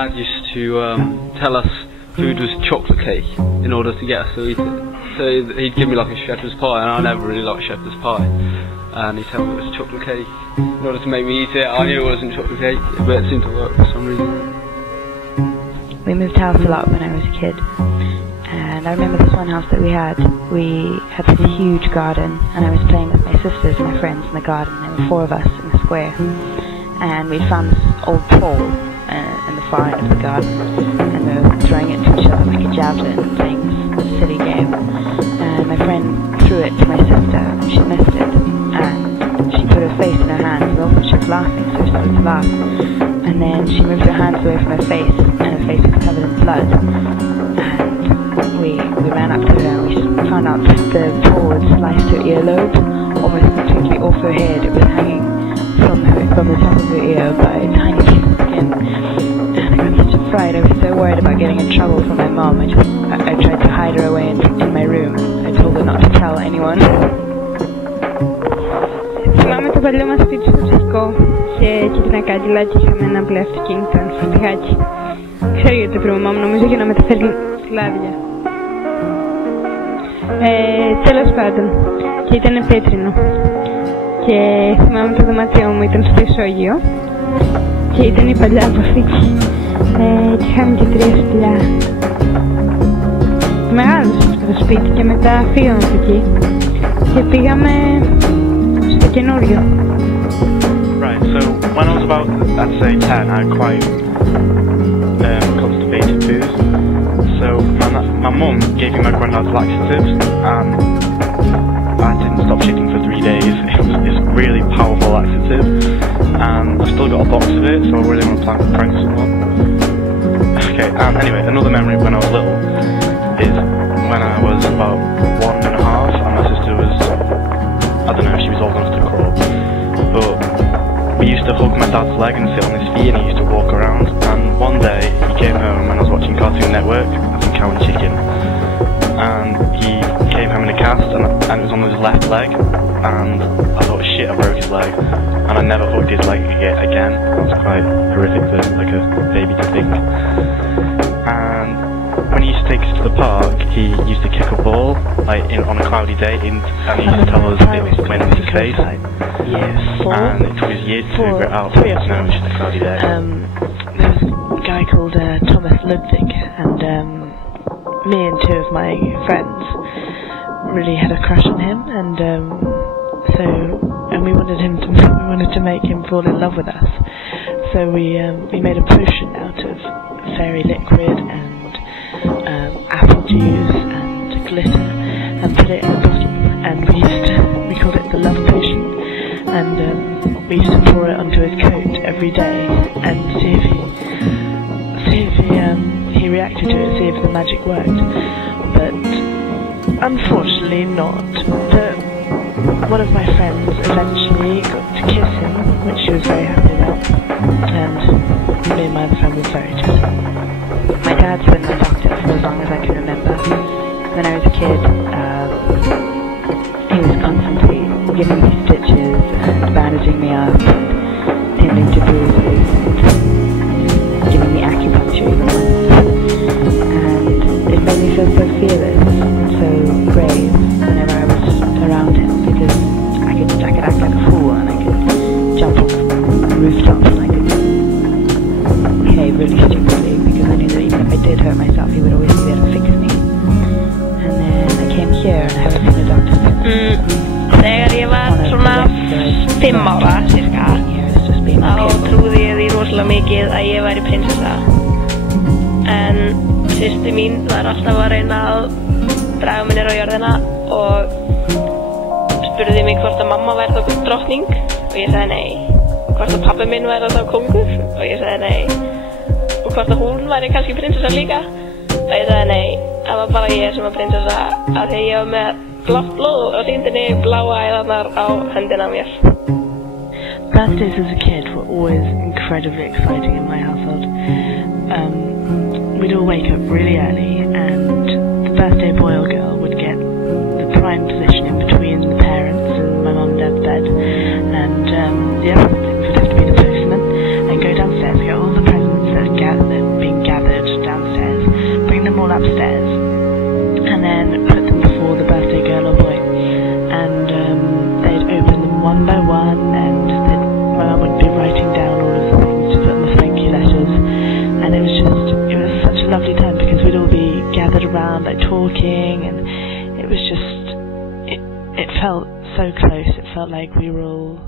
dad used to tell us food was chocolate cake in order to get us to eat it. So he'd give me like a shepherd's pie, and I never really liked shepherd's pie. And he'd tell me it was chocolate cake in order to make me eat it. I knew it wasn't chocolate cake, but it seemed to work for some reason. We moved house a lot when I was a kid, and I remember this one house that we had this huge garden, and I was playing with my sisters and my friends in the garden. There were 4 of us in the square, and we found this old pole in the far end of the garden, and we were throwing it to each other like a javelin and playing this silly game. And my friend threw it to my sister, and she missed it, and she put her face in her hands, and all she was laughing, so we started to laugh. And then she moved her hands away from her face, and her face was covered in blood. And we ran up to her, and we found out that the pole had sliced her earlobe almost completely off her head. It was hanging from the top of her ear by a tiny piece of skin. And I got such a fright. I was so worried about getting in trouble from my mom. I tried to hide her away in my room. I told her not to tell anyone. Θυμάμαι το παλιό μας σπίτι στο Τσασκό, σε κίτρινα κάγκελα, και είχαμε ένα μπλε αυτοκίνητο, ένα φορτηγάκι. Ξέρω γιατί το πρώτο μου, νομίζω για να μεταφέρει λάδια. Τέλος πάντων, και ήταν πέτρινο. Και θυμάμαι το δωμάτιό μου ήταν στο ισόγειο και ήταν η παλιά αποθήκη. Και είχαμε και 3 σκυλιά. Μεγάλωσε αυτό το σπίτι και μετά φύγαμε από εκεί και πήγαμε στο καινούριο. Right, so when I was about, I'd say 10, I had quite constipated food. So my mum gave me my granddad's laxatives, and I didn't stop shitting for 3 days. It's a really powerful laxative, and I've still got a box of it, so I really want to prank someone. Okay, anyway, another memory when I was little is when I was about 1.5, and my sister was, I don't know, she was old enough to crawl, but we used to hug my dad's leg and sit on his feet, and he used to walk around. And one day he came home and I was watching Cartoon Network, I think Cow and Chicken, and he came home in a cast, and it was on his left leg, and I thought, shit, I broke his leg, and I never hugged his leg again. It was quite horrific for like a baby to think. And when he used to take us to the park, he used to kick a ball like on a cloudy day, and he used to tell us it was when it was his face. Yes. And it took us years to figure it out, but no, it was just a cloudy day. There was a guy called Thomas Ludwig, and me and 2 of my friends really had a crush on him, and we wanted to make him fall in love with us. So we made a potion out of fairy liquid and apple juice and glitter, and put it in a bottle, and we called it the love potion, and we used to pour it onto his coat every day and see if he reacted to it, see if the magic worked. But unfortunately not. One of my friends eventually got to kiss him, which she was very happy about, and me and my other friend were very jealous. My dad's been my doctor for as long as I can remember. When I was a kid, he was constantly giving me stitches and bandaging me up, tending to bruises, and giving me acupuncture even once. And it made me feel so fearless and so brave whenever I was around him, because I could act like a fool, and I could jump off rooftops, and I could behave really stupidly, because I knew that even if I did hurt myself, he would always be there to fix me. And then I came here, and I haven't seen a doctor since. Þegar ég var svona 5 ára, cirka, þá trúði ég því rosalega mikið að ég væri prinsessa. En systir mín var alltaf að reyna að draga mig niður á jörðina og spurði mig hvort að mamma væri þá drottning, og ég sagði nei. Hvort að pabbi minn væri þá kongur, og ég sagði nei. Og hvort að hún væri kannski prinsessa líka, og ég sagði nei. Það var bara ég sem var prinsessa, af því ég var með blátt blóð og síndinni bláa æðarnar á höndina mér. Birthdays as a kid were always incredibly exciting in my household. We'd all wake up really early, and the birthday boy or girl would get the prime position in between the parents and my mum and dad's bed, and the other siblings would have to be the postman and go downstairs, get all the presents that one by one, and then my mum would be writing down all of the things to put in the thank you letters, and it was such a lovely time because we'd all be gathered around like talking, and it was just, it felt so close. It felt like we were all